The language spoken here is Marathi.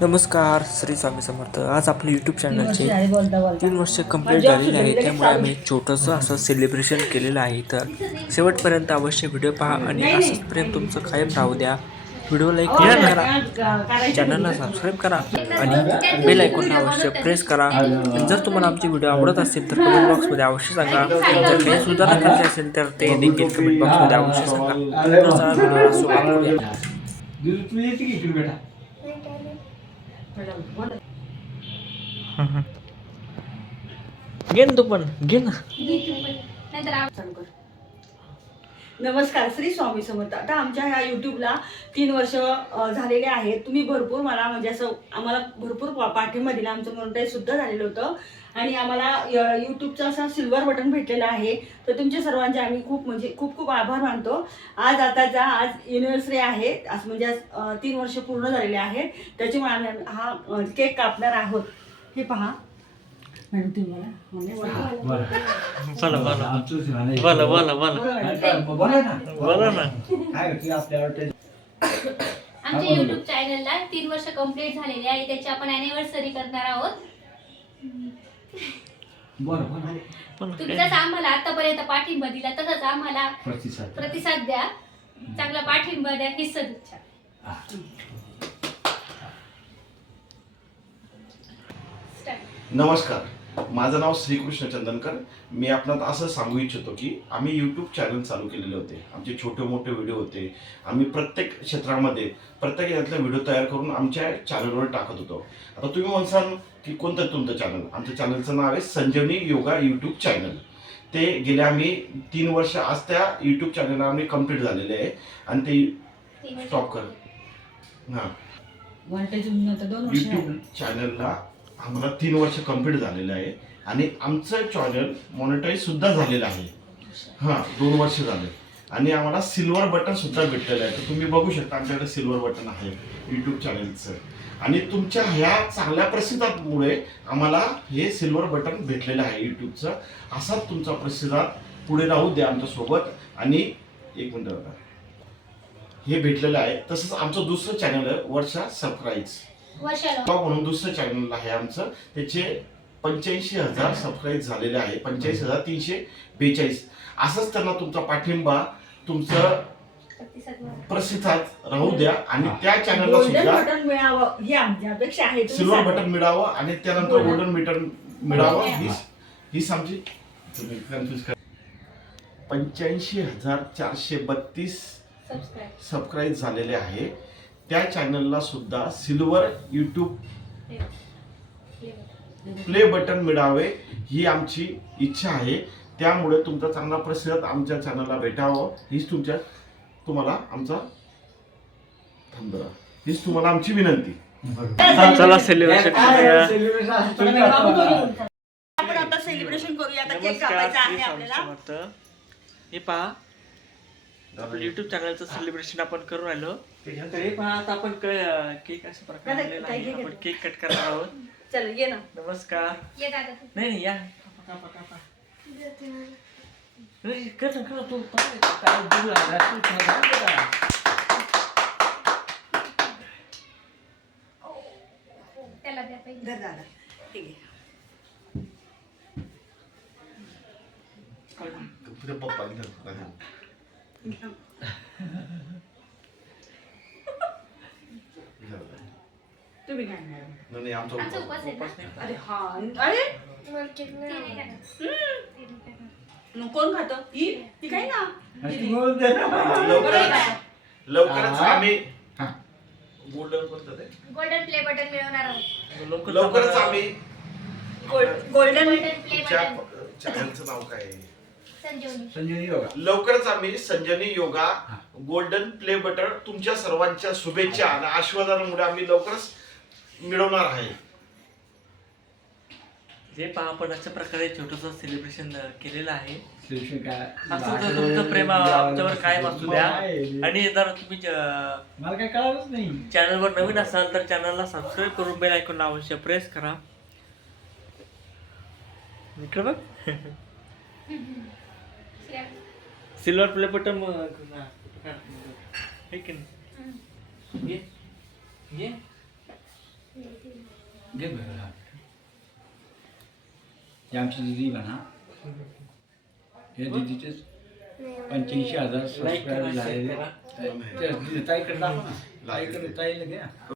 नमस्कार, श्री स्वामी समर्थ. आज आपल्या यूट्यूब चॅनलचे 3 वर्ष कंप्लीट झालेले आहे. त्यामुळे आम्ही एक छोटंसं असं सेलिब्रेशन केलेलं आहे. तर शेवटपर्यंत अवश्य व्हिडिओ पहा आणि असंच प्रेम तुमचं कायम राहू द्या. व्हिडिओला एक लाईक करा, चॅनलला सबस्क्राईब करा आणि बेल आयकॉनला अवश्य प्रेस करा. आणि जर तुम्हाला आमचे व्हिडिओ आवडत असतील तर कमेंट बॉक्समध्ये अवश्य सांगा. जर काही सुधारणा करायची असेल तर ते देखील कमेंट बॉक्समध्ये अवश्य सांगा. तर चला व्हिडिओला सुरुवात करूया. घे ना तू पण घे ना. नमस्कार, श्री स्वामी समर्थ. आता आमच्या ह्या यूट्यूबला 3 वर्ष झालेले आहेत. तुम्ही भरपूर मला म्हणजे असं आम्हाला भरपूर पाठिंबा दिला. आमचं मोनेटाईज सुद्धा झालेलं होतं आणि आम्हाला यूट्यूबचं असं सिल्वर बटन भेटलेलं आहे. तर तुमच्या सर्वांचे आम्ही खूप खूप आभार मानतो. आज आज युनिव्हर्सरी आहे, असं म्हणजे आज 3 वर्ष पूर्ण झालेले आहेत. त्याच्यामुळे आम्ही हा केक कापणार आहोत. हे पहा मॅडम, तुम्ही आमच्या युट्यूब चॅनलला 3 वर्ष कंप्लीट झालेले आहे. त्याची आपण अॅनिव्हर्सरी करणार आहोत. तुम्ही जसं आम्हाला आतापर्यंत पाठिंबा दिला तसंच आम्हाला प्रतिसाद द्या, चांगला पाठिंबा द्या. ही सदिच्छा. नमस्कार, माझं नाव श्रीकृष्ण चंदनकर. मी आपणात असं सांगू इच्छितो की आम्ही यूट्यूब चॅनल चालू केलेले होते. आमचे छोटे मोठे व्हिडिओ होते. आम्ही प्रत्येक क्षेत्रामध्ये प्रत्येक यातला व्हिडिओ तयार करून आमच्या चॅनलवर टाकत होतो. आता तुम्ही म्हणसाल की कोणतं तुमचं चॅनल? आमच्या चॅनलचं नाव आहे संजीवनी योगा यूट्यूब चॅनल. ते गेल्या आम्ही 3 वर्ष आज त्या यूट्यूब चॅनलला आम्ही कम्प्लीट झालेले आहे आणि ते स्टॉप कर. हां, यूट्यूब चॅनलला आम्हाला 3 वर्ष कंप्लीट झालेलं आहे आणि आमचं चॅनल मॉनिटाईज सुद्धा झालेलं आहे. हां, 2 वर्ष झाले आणि आम्हाला सिल्वर बटन सुद्धा भेटलेलं आहे. तर तुम्ही बघू शकता आमच्याकडे सिल्वर बटन आहे यूट्यूब चॅनलचं. आणि तुमच्या ह्या चांगल्या प्रतिसादामुळे आम्हाला हे सिल्वर बटन भेटलेलं आहे यूट्यूबचं. असाच तुमचा प्रतिसाद पुढे राहू द्या आमच्यासोबत. आणि एक मिनिट बघा, हे भेटलेलं आहे. तसंच आमचं दुसरं चॅनल आहे वर्षा सरप्राईज म्हणून दुसरं चॅनल आहे आमचं. त्याचे 85,000 सबस्क्राईब झालेले आहे, 85,342. असंच त्यांना तुमचा पाठिंबा, तुमचं प्रतिसाद राहू द्या आणि त्या चॅनलला सुद्धा बटन मिळावं ही आमची अपेक्षा आहे. सिल्वर बटन मिळावं आणि त्यानंतर गोल्डन बटन मिळावं हीच आमची. 85,432 सबस्क्राईब झालेले आहे. त्या चॅनलला सुद्धा सिल्वर यूट्यूब प्ले बटन मिळावे ही आमची इच्छा आहे. त्यामुळे तुमचा चांगला प्रतिसाद आमच्या चॅनलला भेटावं हीच तुम्हाला आमचा हीच तुम्हाला आमची विनंती. चला सेलिब्रेशन करूया. आपण आता सेलिब्रेशन करूया. आता केक कापायचा आहे आपल्याला. हे पहा, आपलं युट्यूब चॅनलचं सेलिब्रेशन आपण करून राहिलो. हे पहा, आता आपण केक अशा प्रकारे आणलेला आहे. आपण केक कट करणार आहोत. चल ये ना. नमस्कार. ये दादा. नाही या कापा. कर ना तू काय बोलू त्याला द्या पाहिजे. धर दादा, ठीक आहे. पप्पा तुम्ही काय नाही. नाही, आमचा आमचा उपवास आहे ना? अरे हा, अरे कोण खात? ती काय ना. लवकरच आम्ही गोल्डन गोल्डन प्ले बटन मिळवणार आहोत. लवकरच आम्ही गोल्डन गोल्डन प्ले बटन. चॅनलचं नाव काय आहे? संजीवनी. लवकरच आम्ही संजीवनी योगा गोल्डन प्ले बटन तुमच्या सर्वांच्या शुभेच्छा आणि आशीर्वादामुळे आम्ही लवकरच मिळवणार आहे. हे पहा, आपण अशा प्रकारे छोटंसं सेलिब्रेशन केलेलं आहे. असं जर तुमचं प्रेम आमच्यावर कायम असू द्या. आणि जर तुम्ही मला काय कळालंच नाही. चॅनलवर नवीन असाल तर चॅनलला सबस्क्राईब करून बेल आयकॉनला अवश्य प्रेस करा. इकडे बघ, सिल्वर प्ले बटन हे की नाही. घे बरं हा. ही आमची दिदी म्हणा हे दिदीचेच 85,000 सबस्क्राईब झालेले ताईकडे दाखव ना ताईकडे ताईला घ्या